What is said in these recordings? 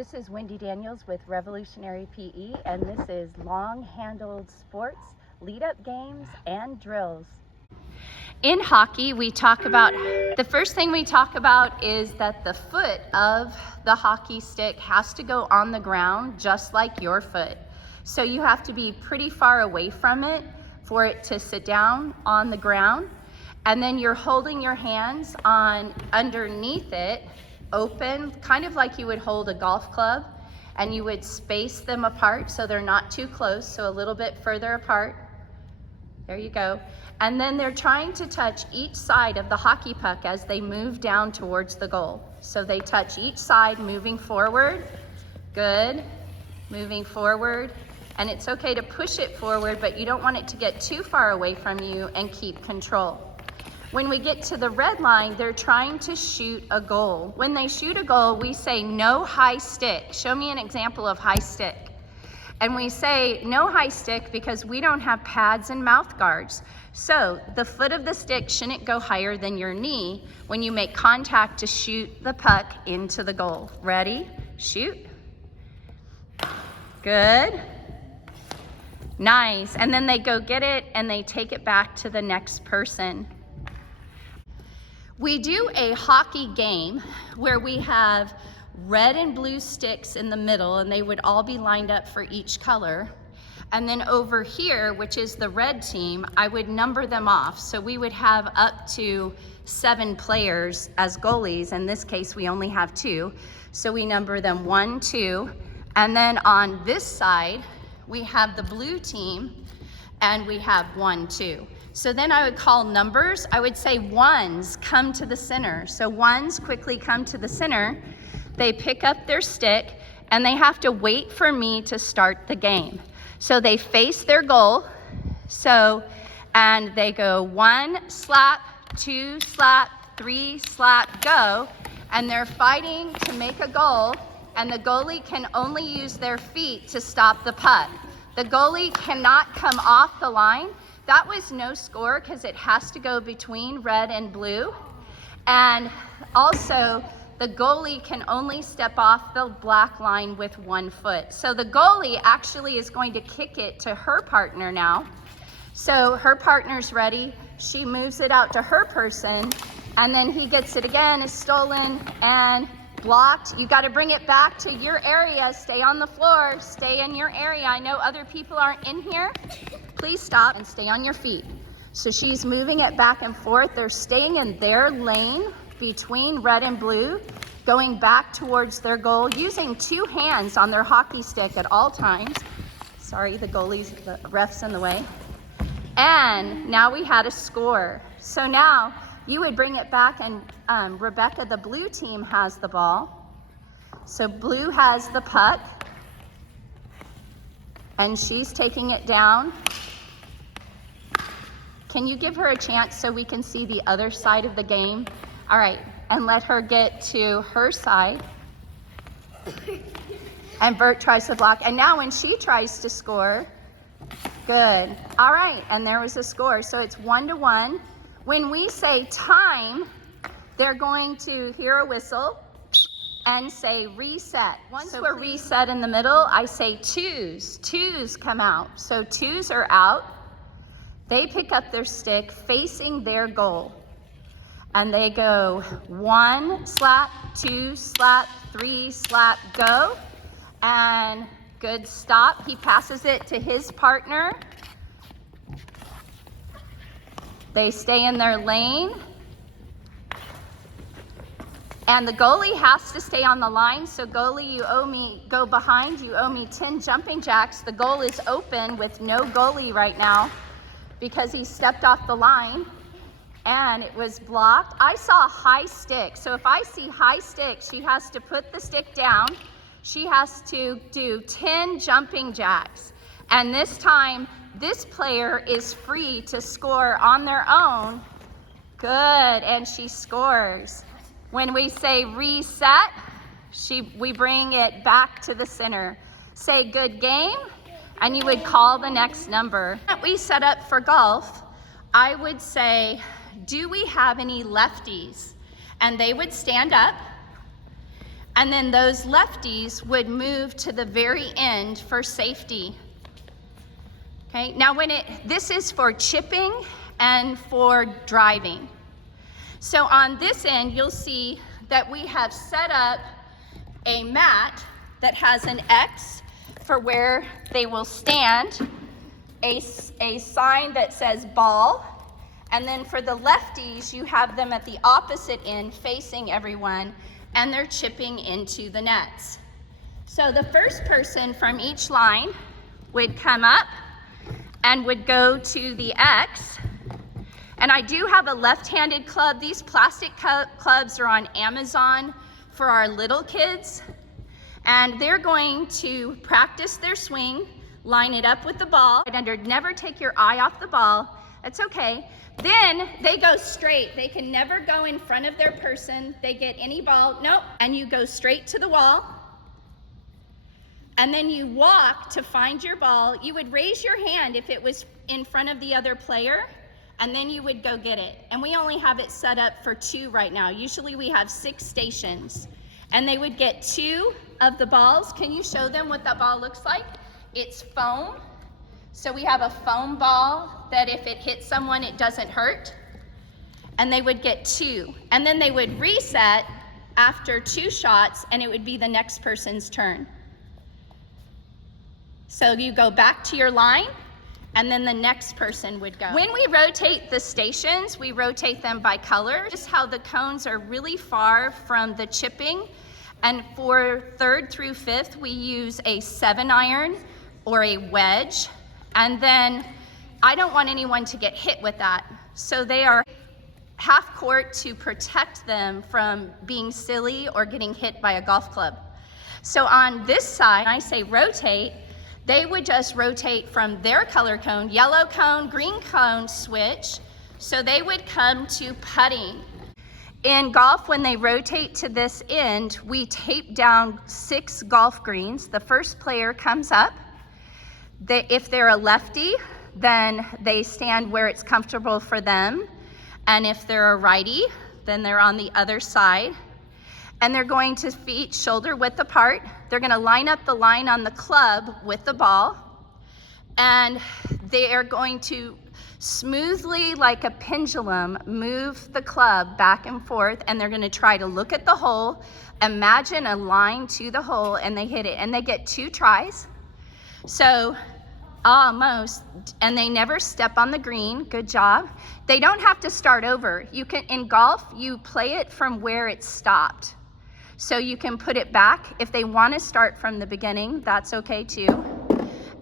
This is Wendy Daniels with Revolutionary PE, and this is long-handled sports, lead-up games, and drills. In hockey, the first thing we talk about is that the foot of the hockey stick has to go on the ground just like your foot. So you have to be pretty far away from it for it to sit down on the ground. And then you're holding your hands on underneath it, open, kind of like you would hold a golf club, and you would space them apart so they're not too close, so a little bit further apart. There you go. And then they're trying to touch each side of the hockey puck as they move down towards the goal. So they touch each side, moving forward. Good. Moving forward. And it's okay to push it forward, but you don't want it to get too far away from you, and keep control. When we get to the red line, they're trying to shoot a goal. When they shoot a goal, we say no high stick. Show me an example of high stick. And we say no high stick because we don't have pads and mouth guards. So the foot of the stick shouldn't go higher than your knee when you make contact to shoot the puck into the goal. Ready? Shoot. Good. Nice. And then they go get it and they take it back to the next person. We do a hockey game where we have red and blue sticks in the middle, and they would all be lined up for each color. And then over here, which is the red team, I would number them off. So we would have up to 7 players as goalies. In this case, we only have 2. So we number them 1, 2. And then on this side, we have the blue team, and we have 1, 2. So then I would call numbers. I would say ones, come to the center. So ones quickly come to the center. They pick up their stick, and they have to wait for me to start the game. So they face their goal. And they go 1 slap, 2 slap, 3 slap, go. And they're fighting to make a goal, and the goalie can only use their feet to stop the puck. The goalie cannot come off the line. That was no score because it has to go between red and blue. And also, the goalie can only step off the black line with 1 foot. So the goalie actually is going to kick it to her partner now. So her partner's ready. She moves it out to her person, and then he gets it again, is stolen and blocked. You got to bring it back to your area. Stay on the floor. Stay in your area. I know other people aren't in here. Please stop and stay on your feet. So she's moving it back and forth. They're staying in their lane between red and blue, going back towards their goal, using 2 hands on their hockey stick at all times. Sorry, the ref's in the way. And now we had a score. So now you would bring it back, and Rebecca, the blue team, has the ball. So blue has the puck, and she's taking it down. Can you give her a chance so we can see the other side of the game? All right, and let her get to her side. And Bert tries to block. And now when she tries to score, good. All right, and there was a score. So it's 1-1. When we say time, they're going to hear a whistle and say reset. Once we're reset in the middle, I say twos. Twos come out. So twos are out. They pick up their stick facing their goal. And they go 1 slap, 2 slap, 3 slap, go. And good stop. He passes it to his partner. They stay in their lane. And the goalie has to stay on the line. So goalie, you owe me, go behind, you owe me 10 jumping jacks. The goal is open with no goalie right now because he stepped off the line and it was blocked. I saw high stick. So if I see high stick, she has to put the stick down. She has to do 10 jumping jacks. And this time, this player is free to score on their own. Good, and she scores. When we say reset, we bring it back to the center. Say good game, and you would call the next number. We set up for golf, I would say, do we have any lefties? And they would stand up, And then those lefties would move to the very end for safety. Okay, now this is for chipping and for driving. So on this end, you'll see that we have set up a mat that has an X for where they will stand, a sign that says ball, and then for the lefties, you have them at the opposite end facing everyone, and they're chipping into the nets. So the first person from each line would come up and would go to the X. And I do have a left-handed club. These plastic clubs are on Amazon for our little kids. And they're going to practice their swing, line it up with the ball. Never take your eye off the ball. It's okay. Then they go straight. They can never go in front of their person. They get any ball, nope. And you go straight to the wall. And then you walk to find your ball. You would raise your hand if it was in front of the other player, and then you would go get it. And we only have it set up for 2 right now. Usually we have 6 stations. And they would get 2 of the balls. Can you show them what that ball looks like? It's foam. So we have a foam ball that if it hits someone, it doesn't hurt. And they would get 2. And then they would reset after 2 shots, and it would be the next person's turn. So you go back to your line, and then the next person would go. When we rotate the stations, we rotate them by color. Just how the cones are really far from the chipping. And for 3rd through 5th, we use a 7-iron or a wedge. And then I don't want anyone to get hit with that. So they are half court to protect them from being silly or getting hit by a golf club. So on this side, I say rotate, they would just rotate from their color cone, yellow cone, green cone switch. So they would come to putting. In golf, when they rotate to this end, we tape down 6 golf greens. The first player comes up. If they're a lefty, then they stand where it's comfortable for them. And if they're a righty, then they're on the other side. And they're going to feet shoulder width apart. They're going to line up the line on the club with the ball. And they are going to smoothly, like a pendulum, move the club back and forth. And they're going to try to look at the hole, imagine a line to the hole, and they hit it. And they get 2 tries. So almost, and they never step on the green. Good job. They don't have to start over. You can, in golf, you play it from where it stopped. So you can put it back. If they want to start from the beginning, that's okay too.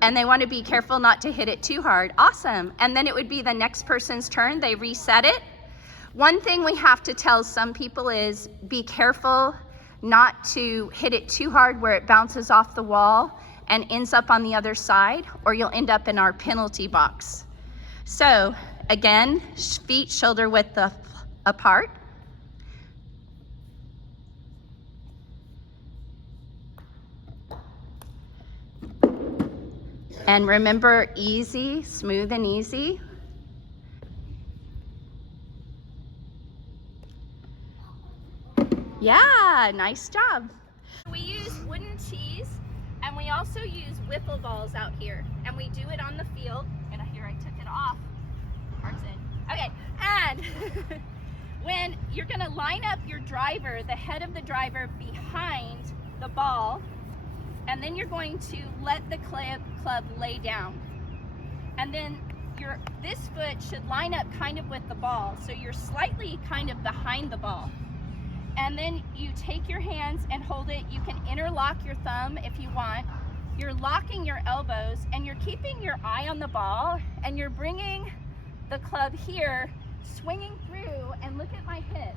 And they want to be careful not to hit it too hard. Awesome. And then it would be the next person's turn. They reset it. One thing we have to tell some people is be careful not to hit it too hard where it bounces off the wall and ends up on the other side, or you'll end up in our penalty box. So again, feet shoulder width apart. And remember, easy, smooth and easy. Yeah, nice job. We use wooden tees, and we also use wiffle balls out here. And we do it on the field. And here I took it off. Carson. Okay, and when you're gonna line up your driver, the head of the driver behind the ball, and then you're going to let the club lay down. And then this foot should line up kind of with the ball. So you're slightly kind of behind the ball. And then you take your hands and hold it. You can interlock your thumb if you want. You're locking your elbows and you're keeping your eye on the ball, and you're bringing the club here, swinging through, and look at my hips.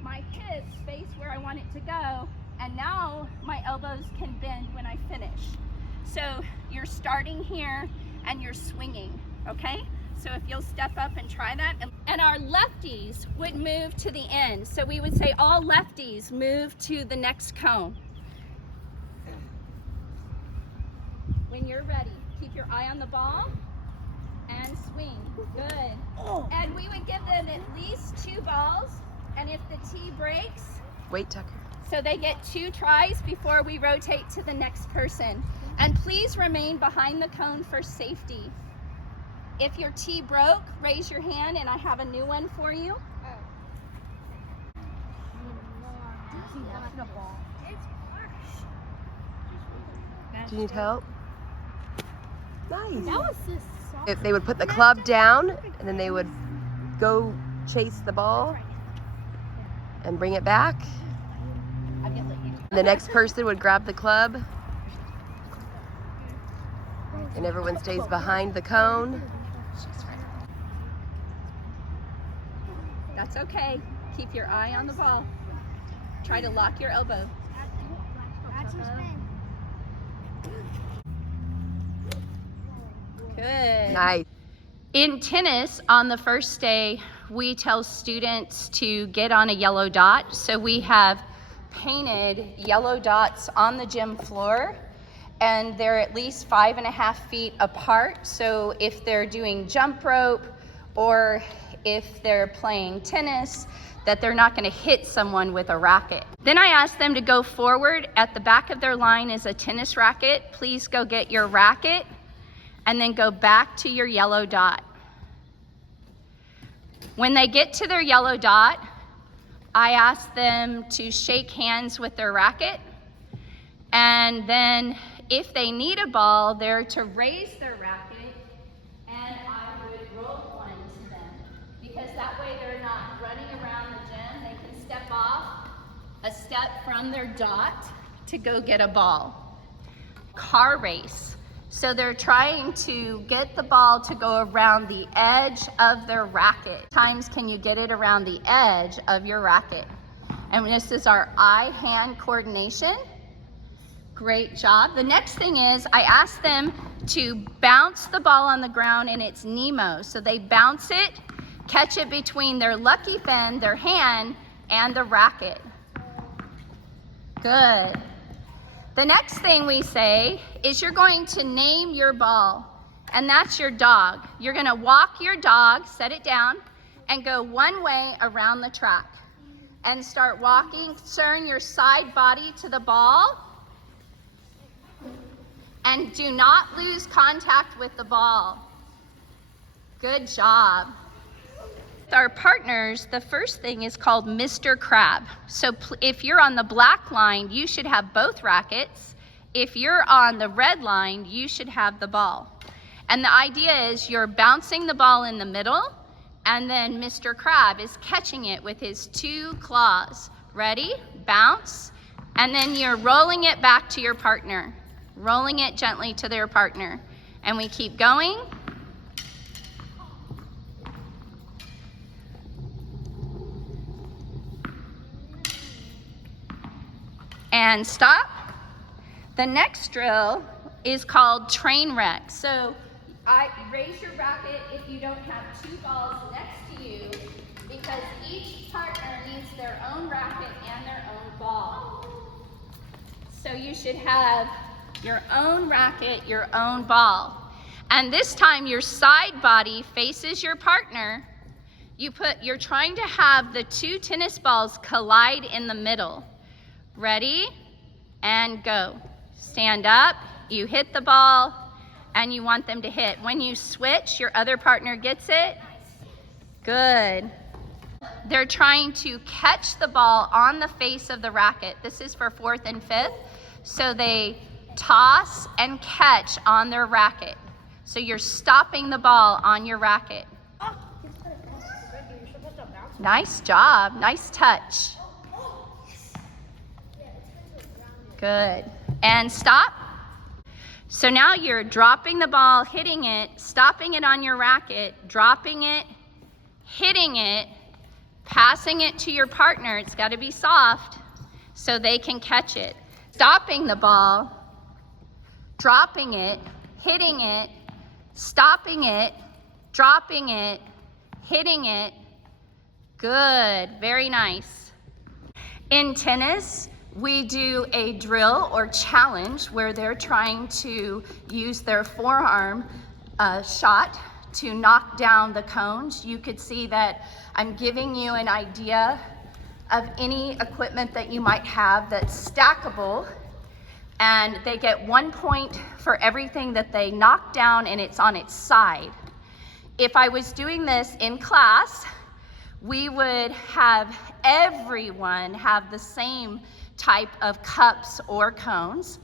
My hips face where I want it to go. And now my elbows can bend when I finish. So you're starting here and you're swinging, okay? So if you'll step up and try that. And our lefties would move to the end. So we would say all lefties move to the next cone. When you're ready, keep your eye on the ball and swing. Good. And we would give them at least 2 balls. And if the tee breaks, wait, Tucker. So they get 2 tries before we rotate to the next person. And please remain behind the cone for safety. If your tee broke, raise your hand and I have a new one for you. Do you need help? Nice. That was just If they would put the club down and then they would go chase the ball and bring it back. The next person would grab the club and everyone stays behind the cone. That's okay. Keep your eye on the ball. Try to lock your elbow. Good. Nice. In tennis, on the first day, we tell students to get on a yellow dot. So we have painted yellow dots on the gym floor, and they're at least 5.5 feet apart. So if they're doing jump rope or if they're playing tennis, that they're not going to hit someone with a racket. Then I ask them to go forward. At the back of their line is a tennis racket. Please go get your racket and then go back to your yellow dot. When they get to their yellow dot, I ask them to shake hands with their racket, and then if they need a ball, they're to raise their racket, and I would roll one to them, because that way they're not running around the gym. They can step off a step from their dot to go get a ball. Car race. So they're trying to get the ball to go around the edge of their racket. Times can you get it around the edge of your racket? And this is our eye-hand coordination. Great job. The next thing is I ask them to bounce the ball on the ground in its Nemo. So they bounce it, catch it between their lucky fin, their hand, and the racket. Good. The next thing we say is you're going to name your ball, and that's your dog. You're gonna walk your dog, set it down, and go one way around the track. And start walking, turn your side body to the ball, and do not lose contact with the ball. Good job. With our partners, the first thing is called Mr. Crab. So if you're on the black line, you should have both rackets. If you're on the red line, you should have the ball. And the idea is you're bouncing the ball in the middle, and then Mr. Crab is catching it with his 2 claws. Ready? Bounce. And then you're rolling it back to your partner. Rolling it gently to their partner. And we keep going. And stop. The next drill is called train wreck. So raise your racket if you don't have 2 balls next to you, because each partner needs their own racket and their own ball. So you should have your own racket, your own ball. And this time your side body faces your partner. You're trying to have the 2 tennis balls collide in the middle. Ready? And go. Stand up, you hit the ball, and you want them to hit. When you switch, your other partner gets it. Good. They're trying to catch the ball on the face of the racket. This is for 4th and 5th. So they toss and catch on their racket. So you're stopping the ball on your racket. Nice job, nice touch. Good. And stop. So now you're dropping the ball, hitting it, stopping it on your racket, dropping it, hitting it, passing it to your partner. It's got to be soft so they can catch it. Stopping the ball, dropping it, hitting it, stopping it, dropping it, hitting it. Good. Very nice. In tennis, we do a drill or challenge where they're trying to use their forearm shot to knock down the cones. You could see that I'm giving you an idea of any equipment that you might have that's stackable, and they get 1 point for everything that they knock down and it's on its side. If I was doing this in class, we would have everyone have the same type of cups or cones.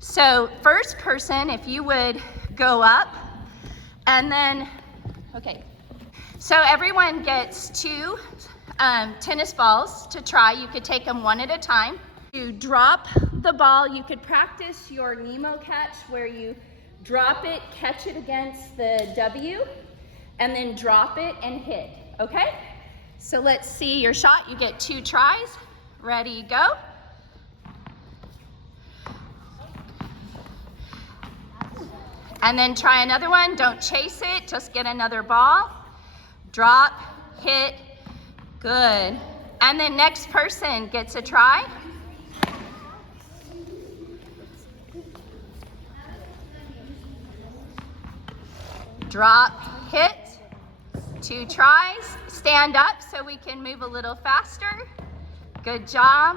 So first person, if you would go up, and then, okay. So everyone gets 2 tennis balls to try. You could take them one at a time. You drop the ball. You could practice your Nemo catch where you drop it, catch it against the W, and then drop it and hit, okay? So let's see your shot. You get 2 tries. Ready, go. And then try another one. Don't chase it, just get another ball. Drop, hit, good. And then next person gets a try. Drop, hit, 2 tries. Stand up so we can move a little faster. Good job.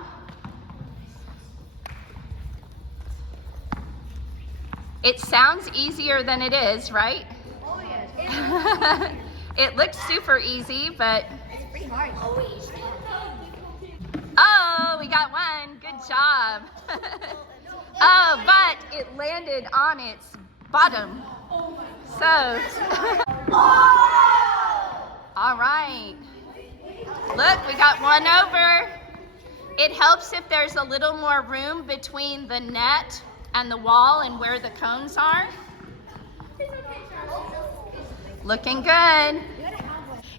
It sounds easier than it is, right? Oh yeah. It looks super easy, but... It's pretty hard. Oh, we got one. Good job. Oh, but it landed on its bottom. So... All right. Look, we got one over. It helps if there's a little more room between the net and the wall and where the cones are. Looking good.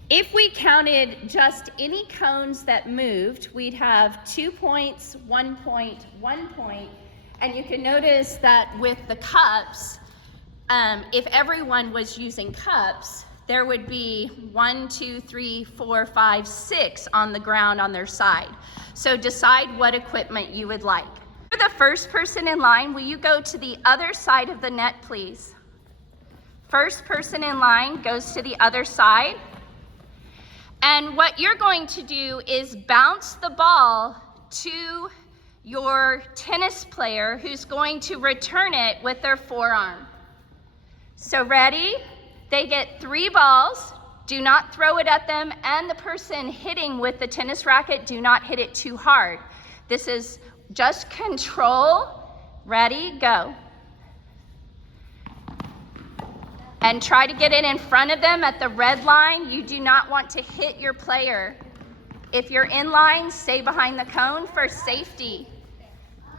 If we counted just any cones that moved, we'd have 2 points, 1 point, 1 point. And you can notice that with the cups, if everyone was using cups, there would be 1, 2, 3, 4, 5, 6 on the ground on their side. So decide what equipment you would like. For the first person in line, will you go to the other side of the net, please? First person in line goes to the other side. And what you're going to do is bounce the ball to your tennis player who's going to return it with their forearm. So ready? They get 3 balls. Do not throw it at them, and the person hitting with the tennis racket, do not hit it too hard. This is just control. Ready, go. And try to get it in front of them at the red line. You do not want to hit your player. If you're in line, stay behind the cone for safety.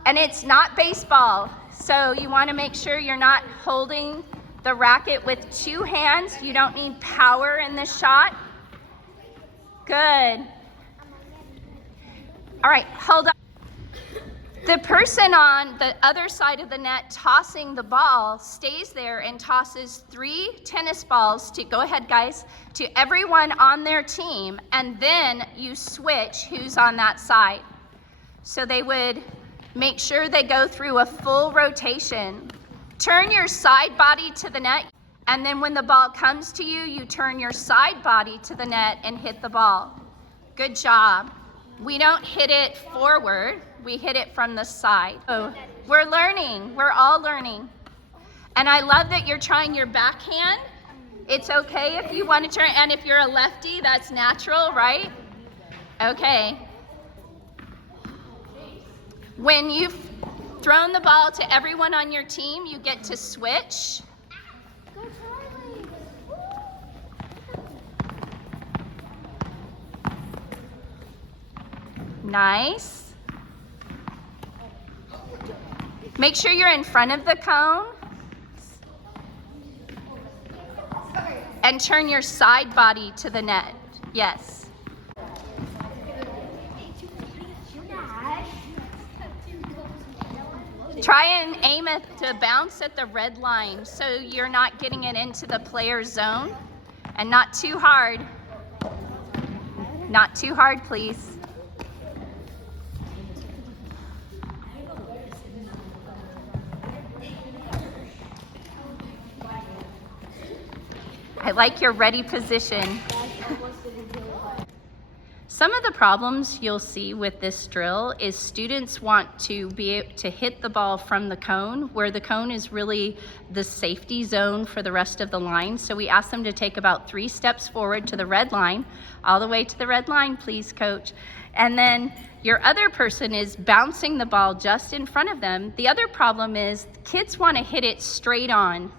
And it's not baseball, so you want to make sure you're not holding the racket with 2 hands. You don't need power in this shot. Good. All right, hold on. The person on the other side of the net tossing the ball stays there and tosses 3 tennis balls to, go ahead guys, to everyone on their team, and then you switch who's on that side. So they would make sure they go through a full rotation. Turn your side body to the net, and then when the ball comes to you, you turn your side body to the net and hit the ball. Good job. We don't hit it forward, we hit it from the side. So we're learning, we're all learning. And I love that you're trying your backhand. It's okay if you want to turn, and if you're a lefty, that's natural, right? Okay. When you've thrown the ball to everyone on your team, you get to switch. Nice. Make sure you're in front of the cone. And turn your side body to the net. Yes. Try and aim at to bounce at the red line so you're not getting it into the player's zone. And not too hard. Not too hard, please. I like your ready position. Some of the problems you'll see with this drill is students want to be able to hit the ball from the cone, where the cone is really the safety zone for the rest of the line. So we ask them to take about 3 steps forward to the red line, all the way to the red line, please, coach. And then your other person is bouncing the ball just in front of them. The other problem is kids want to hit it straight on.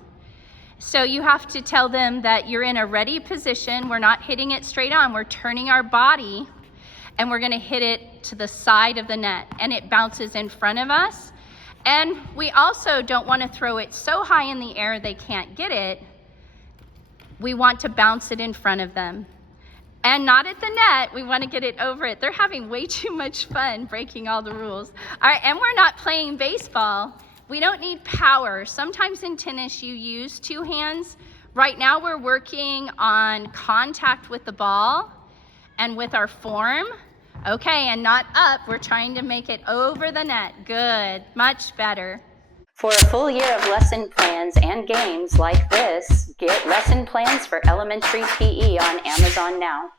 So you have to tell them that you're in a ready position. We're not hitting it straight on. We're turning our body and we're going to hit it to the side of the net, and it bounces in front of us. And we also don't want to throw it so high in the air they can't get it. We want to bounce it in front of them. And not at the net. We want to get it over it. They're having way too much fun breaking all the rules. All right, and we're not playing baseball. We don't need power. Sometimes in tennis you use 2 hands. Right now we're working on contact with the ball and with our form. Okay, and not up. We're trying to make it over the net. Good, much better. For a full year of lesson plans and games like this, get lesson plans for elementary PE on Amazon now.